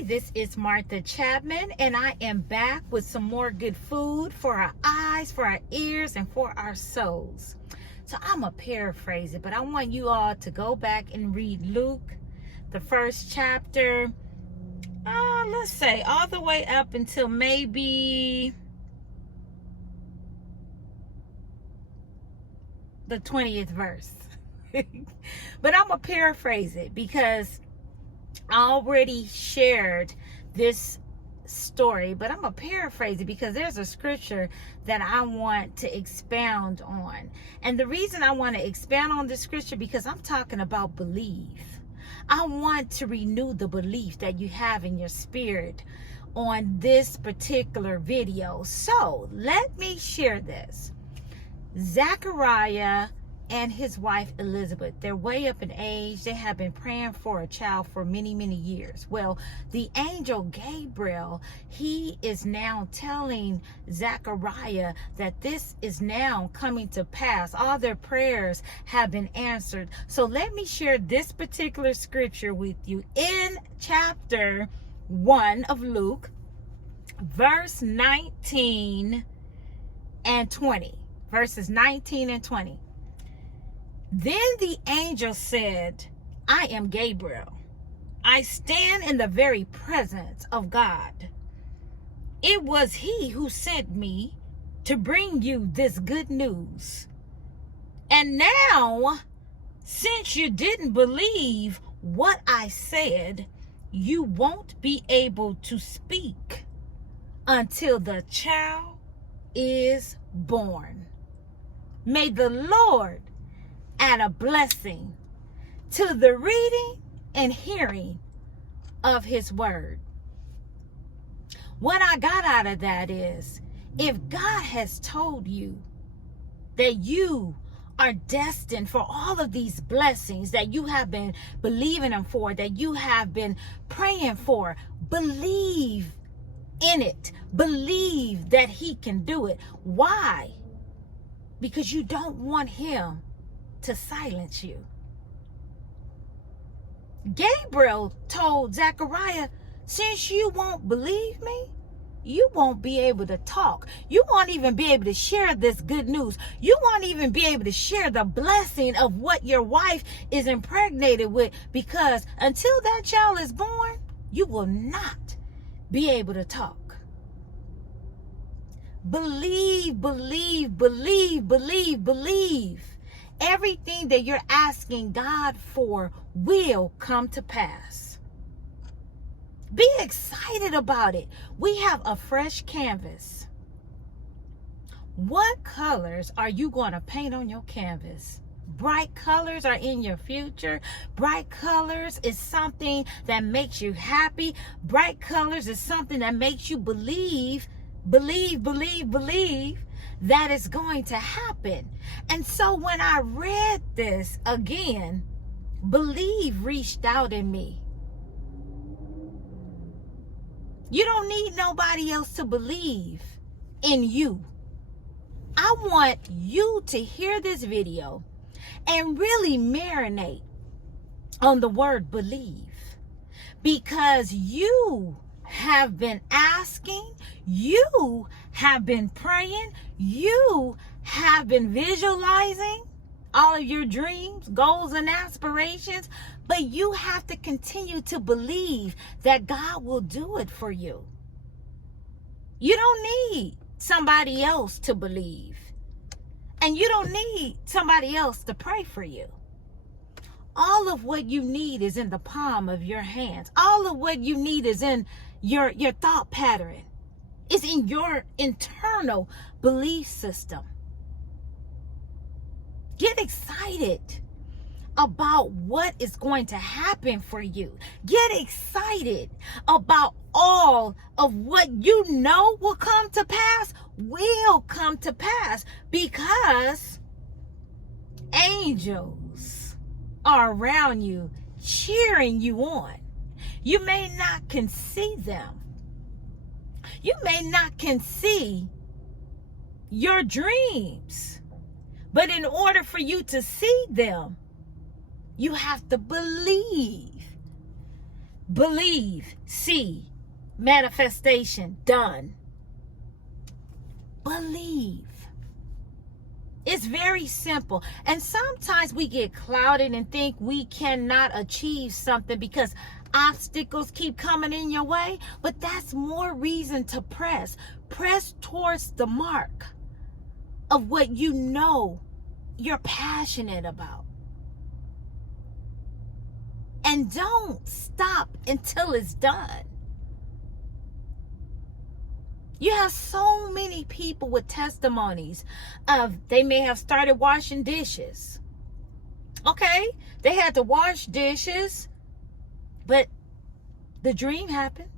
Hi, this is Martha Chapman, and I am back with some more good food for our eyes, for our ears, and for our souls. So I'm going to paraphrase it, but I want you all to go back and read Luke, the first chapter, let's say all the way up until maybe the 20th verse. But I'm going to paraphrase it because I already shared this story, but I'm going to paraphrase it because there's a scripture that I want to expound on. And the reason I want to expound on this scripture because I'm talking about belief. I want to renew the belief that you have in your spirit on this particular video. So let me share this. Zechariah and his wife Elizabeth, they're way up in age. They have been praying for a child for many, many years. Well, the angel Gabriel, he is now telling Zechariah that this is now coming to pass. All their prayers have been answered. So let me share this particular scripture with you in chapter 1 of Luke, verse 19 and 20. Verses 19 and 20. Then the angel said, I am Gabriel. I stand in the very presence of God. It was he who sent me to bring you this good news. And now, since you didn't believe what I said, you won't be able to speak until the child is born. May the Lord add a blessing to the reading and hearing of his word. What I got out of that is, if God has told you that you are destined for all of these blessings that you have been believing him for, that you have been praying for, believe in it. Believe that he can do it. Why? Because you don't want him to silence you. Gabriel told Zechariah, since you won't believe me, you won't be able to talk. You won't even be able to share this good news. You won't even be able to share the blessing of what your wife is impregnated with, because until that child is born, you will not be able to talk. Believe, believe, believe, believe, believe. Everything that you're asking God for will come to pass. Be excited about it. We have a fresh canvas. What colors are you going to paint on your canvas? Bright colors are in your future. Bright colors is something that makes you happy. Bright colors is something that makes you believe that is going to happen. And so when I read this again, believe reached out in me. You don't need nobody else to believe in you. I want you to hear this video and really marinate on the word believe, because you have been asking, you have been praying, you have been visualizing all of your dreams, goals, and aspirations, but you have to continue to believe that God will do it for you. You don't need somebody else to believe, and you don't need somebody else to pray for you. All of what you need is in the palm of your hands. All of what you need is in your thought pattern. It's in your internal belief system. Get excited about what is going to happen for you. Get excited about all of what you know will come to pass, because angels are around you, cheering you on. You may not can see them. You may not can see your dreams. But in order for you to see them, you have to believe believe, see, manifestation done. Believe. It's very simple. And sometimes we get clouded and think we cannot achieve something because obstacles keep coming in your way. But that's more reason to press. Press towards the mark of what you know you're passionate about. And don't stop until it's done. You have so many people with testimonies of they may have started washing dishes. Okay, they had to wash dishes, but the dream happened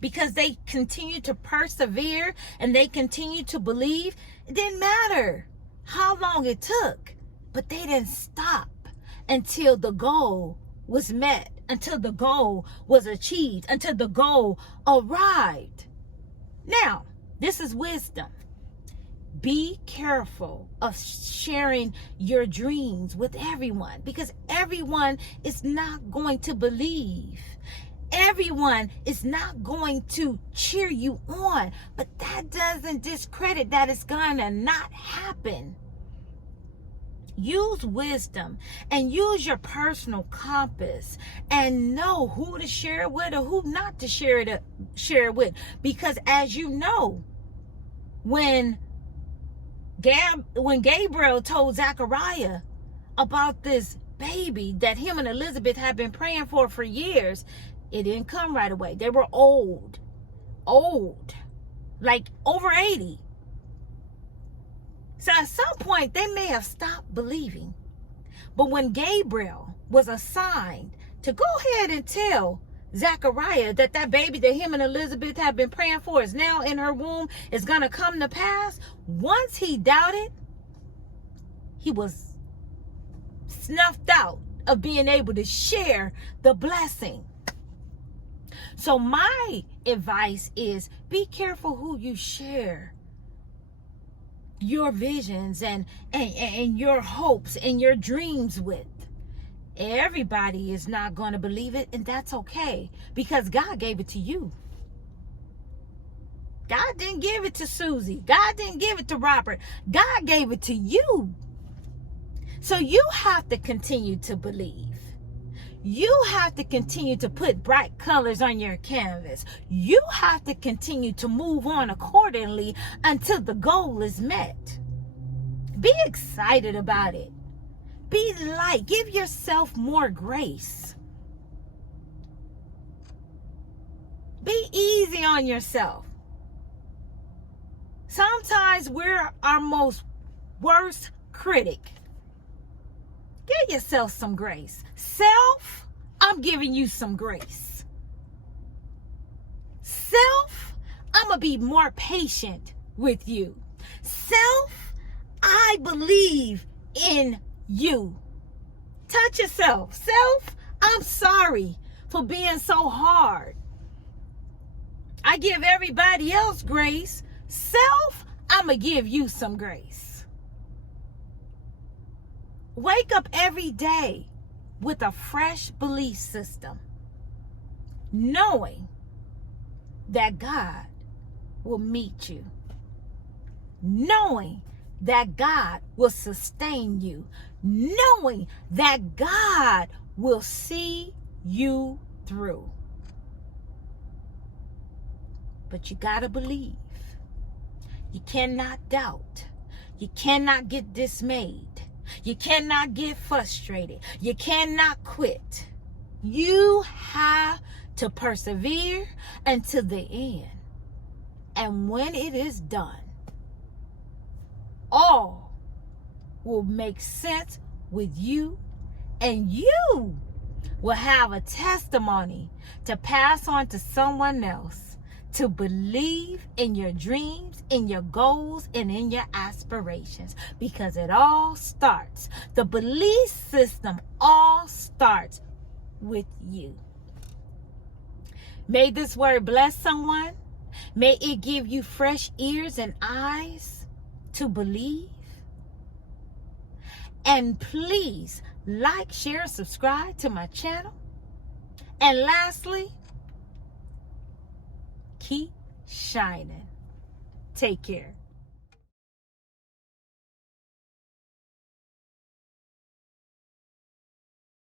because they continued to persevere and they continued to believe. It didn't matter how long it took, but they didn't stop until the goal was met, until the goal was achieved, until the goal arrived. Now, this is wisdom. Be careful of sharing your dreams with everyone because everyone is not going to believe. Everyone is not going to cheer you on, but that doesn't discredit that it's gonna not happen. Use wisdom and use your personal compass and know who to share it with or who not to share it with. Because as you know, when Gabriel told Zechariah about this baby that him and Elizabeth had been praying for years, it didn't come right away. They were old, like over 80. So at some point, they may have stopped believing. But when Gabriel was assigned to go ahead and tell Zechariah that that baby that him and Elizabeth have been praying for is now in her womb, is going to come to pass, once he doubted, he was snuffed out of being able to share the blessing. So my advice is be careful who you share your visions and your hopes and your dreams with. Everybody is not going to believe it, and that's okay because God gave it to you. God didn't give it to Susie. God didn't give it to Robert. God gave it to you. So you have to continue to believe. You have to continue to put bright colors on your canvas. You have to continue to move on accordingly until the goal is met. Be excited about it. Be light. Give yourself more grace. Be easy on yourself. Sometimes we're our most worst critic. Give yourself some grace. Self, I'm giving you some grace. Self, I'm going to be more patient with you. Self, I believe in you. Touch yourself. Self, I'm sorry for being so hard. I give everybody else grace. Self, I'm going to give you some grace. Wake up every day with a fresh belief system, knowing that God will meet you, knowing that God will sustain you, knowing that God will see you through. But you gotta believe. You cannot doubt. You cannot get dismayed. You cannot get frustrated. You cannot quit. You have to persevere until the end. And when it is done, all will make sense with you, and you will have a testimony to pass on to someone else to believe in your dreams, in your goals, and in your aspirations, because it all starts. The belief system all starts with you. May this word bless someone. May it give you fresh ears and eyes to believe. And please like, share, subscribe to my channel. And lastly, keep shining. Take care.